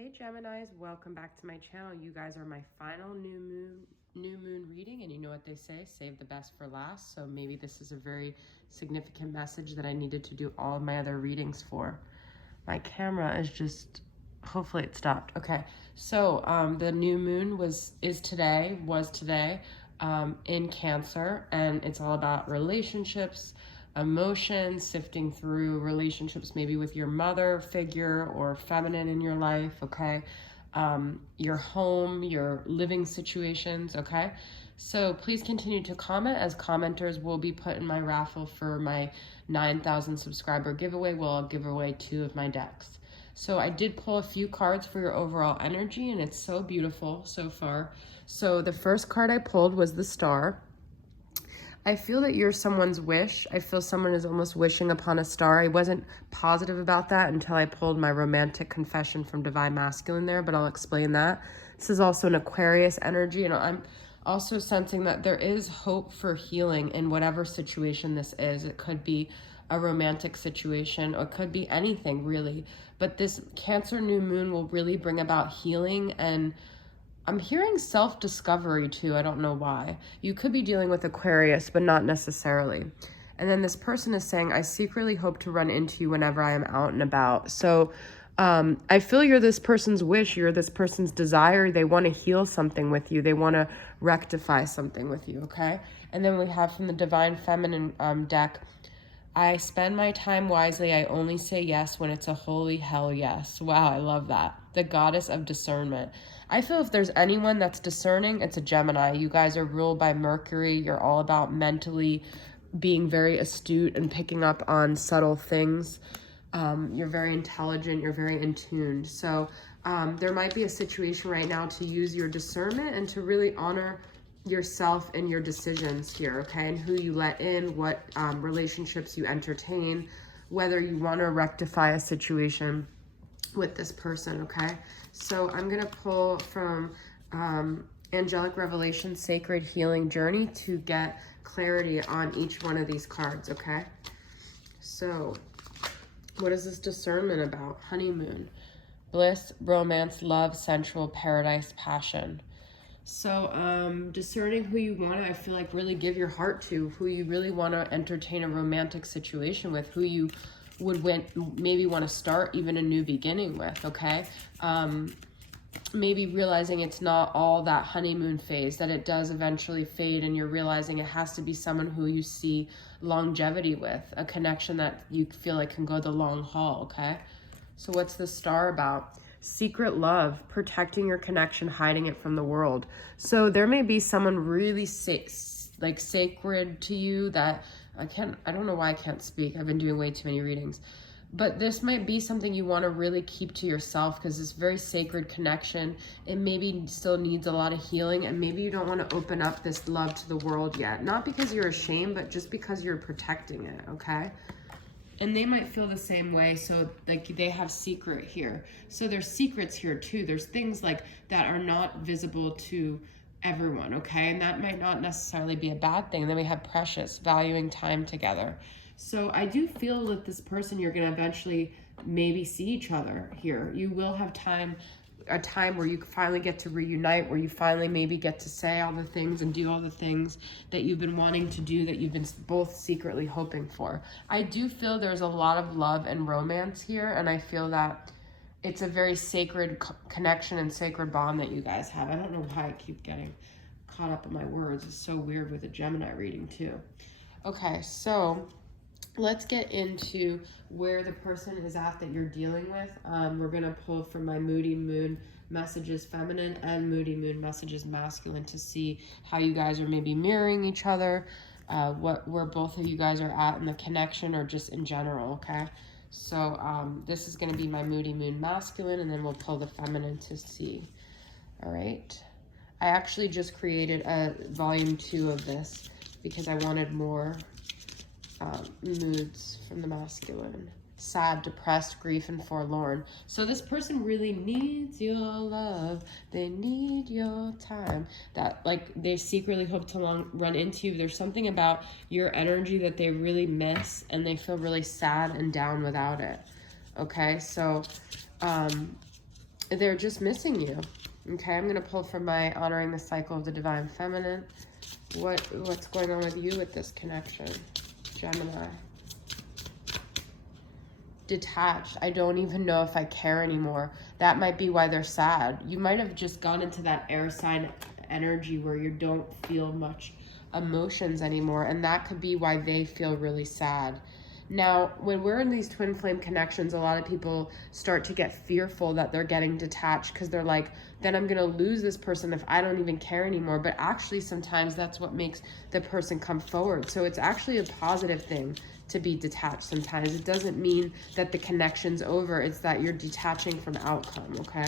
Hey Geminis, welcome back to my channel. You guys are my final new moon reading, and you know what they say, save the best for last. So maybe this is a very significant message that I needed to do all of my other readings for. My camera is just, hopefully it stopped. Okay, so the new moon was today in Cancer, and it's all about relationships, emotions, sifting through relationships maybe with your mother figure or feminine in your life, okay? Your home, your living situations, okay? So please continue to comment, as commenters will be put in my raffle for my 9,000 subscriber giveaway. Well, I'll give away 2 of my decks. So I did pull a few cards for your overall energy, and it's so beautiful so far. So the first card I pulled was the Star. I feel that you're someone's wish. I feel someone is almost wishing upon a star. I wasn't positive about that until I pulled my romantic confession from Divine Masculine there, but I'll explain that. This is also an Aquarius energy, and I'm also sensing that there is hope for healing in whatever situation this is. It could be a romantic situation, or it could be anything really. But this Cancer new moon will really bring about healing, and I'm hearing self-discovery too. I don't know why. You could be dealing with Aquarius, but not necessarily. And then this person is saying, I secretly hope to run into you whenever I am out and about. So I feel you're this person's wish. You're this person's desire. They want to heal something with you. They want to rectify something with you, okay? And then we have from the Divine Feminine deck, I spend my time wisely. I only say yes when it's a holy hell yes. Wow, I love that. The goddess of discernment. I feel if there's anyone that's discerning, it's a Gemini. You guys are ruled by Mercury. You're all about mentally being very astute and picking up on subtle things. You're very intelligent. You're very in tune. So there might be a situation right now to use your discernment and to really honor yourself and your decisions here, okay? And who you let in, what relationships you entertain, whether you want to rectify a situation with this person, okay? So I'm going to pull from Angelic Revelation, Sacred Healing Journey to get clarity on each one of these cards, okay? So what is this discernment about? Honeymoon, bliss, romance, love, sensual, paradise, passion. So discerning who you want to, I feel like, really give your heart to, who you really want to entertain a romantic situation with, who you would maybe want to start even a new beginning with, okay? Maybe realizing it's not all that honeymoon phase, that it does eventually fade, and you're realizing it has to be someone who you see longevity with, a connection that you feel like can go the long haul, okay? So what's the Star about? Secret love, protecting your connection, hiding it from the world. So there may be someone really sacred to you that I don't know why I can't speak. I've been doing way too many readings. But this might be something you want to really keep to yourself, because this very sacred connection, it maybe still needs a lot of healing, and maybe you don't want to open up this love to the world yet. Not because you're ashamed, but just because you're protecting it, okay? And they might feel the same way, so like they have secret here. So there's secrets here too. There's things like that are not visible to everyone, okay? And that might not necessarily be a bad thing. And then we have precious, valuing time together. So I do feel that this person, you're gonna eventually maybe see each other here. You will have a time where you finally get to reunite, where you finally maybe get to say all the things and do all the things that you've been wanting to do, that you've been both secretly hoping for. I do feel there's a lot of love and romance here, and I feel that it's a very sacred connection and sacred bond that you guys have. I don't know why I keep getting caught up in my words. It's so weird with a Gemini reading too. Okay, so let's get into where the person is at that you're dealing with. We're going to pull from my Moody Moon Messages Feminine and Moody Moon Messages Masculine to see how you guys are maybe mirroring each other, where both of you guys are at in the connection, or just in general, okay? So this is going to be my Moody Moon Masculine, and then we'll pull the Feminine to see. All right. I actually just created a volume 2 of this because I wanted more moods from the masculine. Sad, depressed, grief, and forlorn. So this person really needs your love. They need your time. That, like, they secretly hope to run into you. There's something about your energy that they really miss, and they feel really sad and down without it. Okay, so they're just missing you. Okay, I'm going to pull from my Honoring the Cycle of the Divine Feminine. What's going on with you with this connection, Gemini? Detached. I don't even know if I care anymore. That might be why they're sad. You might have just gone into that air sign energy where you don't feel much emotions anymore, and that could be why they feel really sad. Now, when we're in these twin flame connections, a lot of people start to get fearful that they're getting detached because they're like, then I'm going to lose this person if I don't even care anymore. But actually, sometimes that's what makes the person come forward. So it's actually a positive thing to be detached sometimes. It doesn't mean that the connection's over. It's that you're detaching from outcome, okay?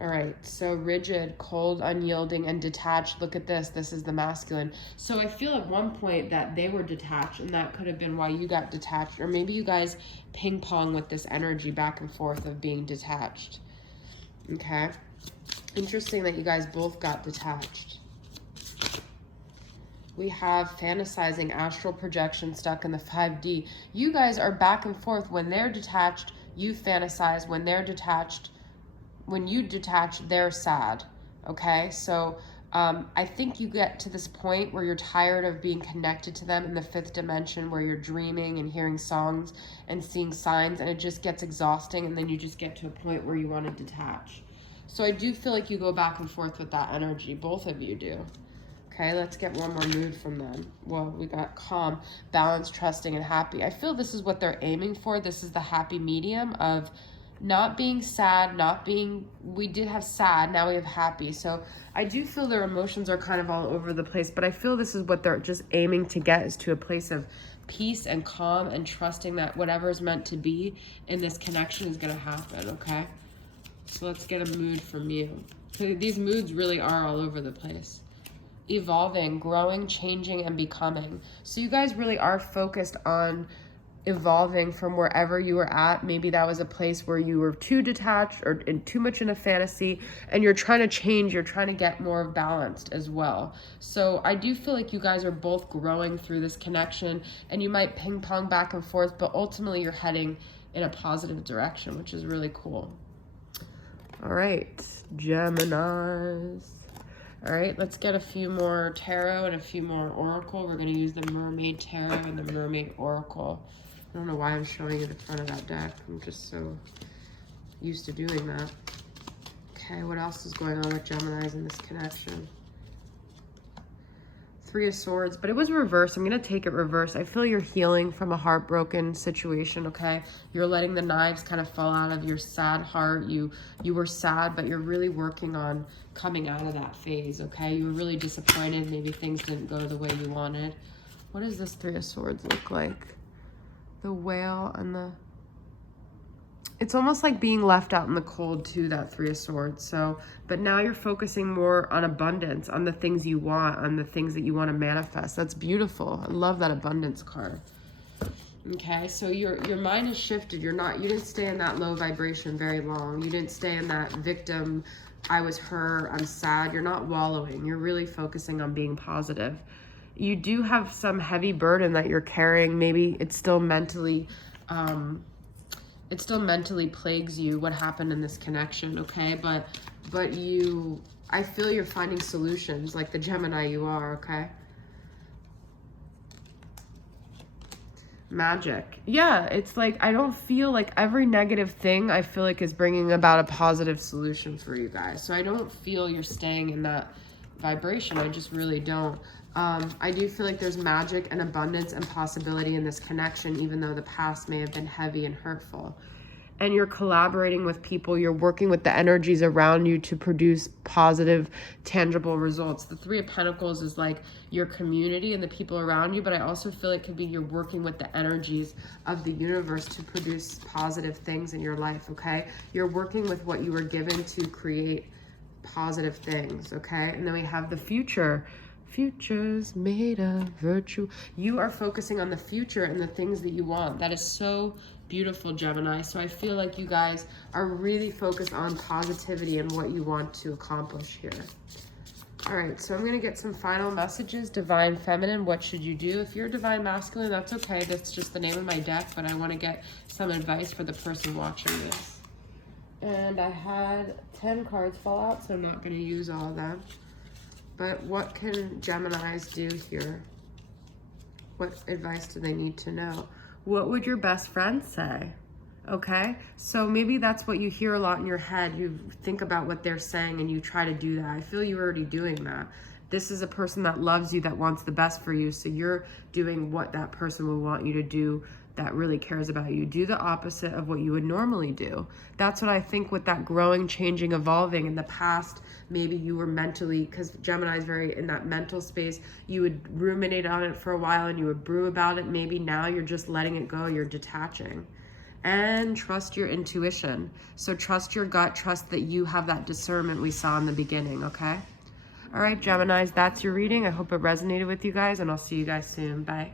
All right, so rigid, cold, unyielding, and detached. Look at this. This is the masculine. So I feel at one point that they were detached, and that could have been why you got detached. Or maybe you guys ping pong with this energy back and forth of being detached. Okay? Interesting that you guys both got detached. We have fantasizing, astral projection, stuck in the 5D. You guys are back and forth. When they're detached, you fantasize. When they're detached, when you detach, they're sad. Okay, so I think you get to this point where you're tired of being connected to them in the 5th dimension, where you're dreaming and hearing songs and seeing signs, and it just gets exhausting, and then you just get to a point where you want to detach. So I do feel like you go back and forth with that energy. Both of you do. Okay, let's get one more mood from them. Well, we got calm, balanced, trusting, and happy. I feel this is what they're aiming for. This is the happy medium of not being sad, we did have sad, now we have happy. So I do feel their emotions are kind of all over the place, but I feel this is what they're just aiming to get, is to a place of peace and calm and trusting that whatever is meant to be in this connection is going to happen, okay? So let's get a mood from you. So these moods really are all over the place. Evolving, growing, changing, and becoming. So you guys really are focused on evolving from wherever you were at. Maybe that was a place where you were too detached or too much in a fantasy, and you're trying to change, you're trying to get more balanced as well. So I do feel like you guys are both growing through this connection, and you might ping pong back and forth, but ultimately you're heading in a positive direction, which is really cool. All right, Geminis. All right, let's get a few more tarot and a few more oracle. We're going to use the Mermaid Tarot and the Mermaid Oracle. I don't know why I'm showing you the front of that deck. I'm just so used to doing that. Okay, what else is going on with Geminis in this connection? 3 of Swords, but it was reversed. I'm going to take it reverse. I feel you're healing from a heartbroken situation, okay? You're letting the knives kind of fall out of your sad heart. You were sad, but you're really working on coming out of that phase, okay? You were really disappointed. Maybe things didn't go the way you wanted. What does this 3 of Swords look like? The whale and the... It's almost like being left out in the cold too, that 3 of Swords. So, but now you're focusing more on abundance, on the things you want, on the things that you want to manifest. That's beautiful. I love that abundance card. Okay, so your mind has shifted. You didn't stay in that low vibration very long. You didn't stay in that victim, I was hurt, I'm sad. You're not wallowing. You're really focusing on being positive. You do have some heavy burden that you're carrying. Maybe it's still mentally plagues you what happened in this connection, okay? But I feel you're finding solutions, like the Gemini you are, okay? Magic. Yeah, it's like I don't feel like every negative thing I feel like is bringing about a positive solution for you guys. So I don't feel you're staying in that vibration. I just really don't. I do feel like there's magic and abundance and possibility in this connection, even though the past may have been heavy and hurtful. And you're collaborating with people, you're working with the energies around you to produce positive, tangible results. The 3 of Pentacles is like your community and the people around you, but I also feel it could be you're working with the energies of the universe to produce positive things in your life, okay? You're working with what you were given to create positive things, okay? And then we have the future. Future's made of virtue. You are focusing on the future and the things that you want. That is so beautiful, Gemini. So I feel like you guys are really focused on positivity and what you want to accomplish here. All right, so I'm going to get some final messages. Divine Feminine, what should you do? If you're Divine Masculine, that's okay. That's just the name of my deck, but I want to get some advice for the person watching this. And I had 10 cards fall out, so I'm not going to use all of them. But what can Geminis do here? What advice do they need to know? What would your best friend say? Okay, so maybe that's what you hear a lot in your head. You think about what they're saying and you try to do that. I feel you're already doing that. This is a person that loves you, that wants the best for you. So you're doing what that person would want you to do, that really cares about you. Do the opposite of what you would normally do. That's what I think with that growing, changing, evolving. In the past, maybe you were mentally, because Gemini is very in that mental space, you would ruminate on it for a while and you would brew about it. Maybe now you're just letting it go, you're detaching. And trust your intuition. So trust your gut, trust that you have that discernment we saw in the beginning, okay? All right, Geminis, that's your reading. I hope it resonated with you guys, and I'll see you guys soon. Bye.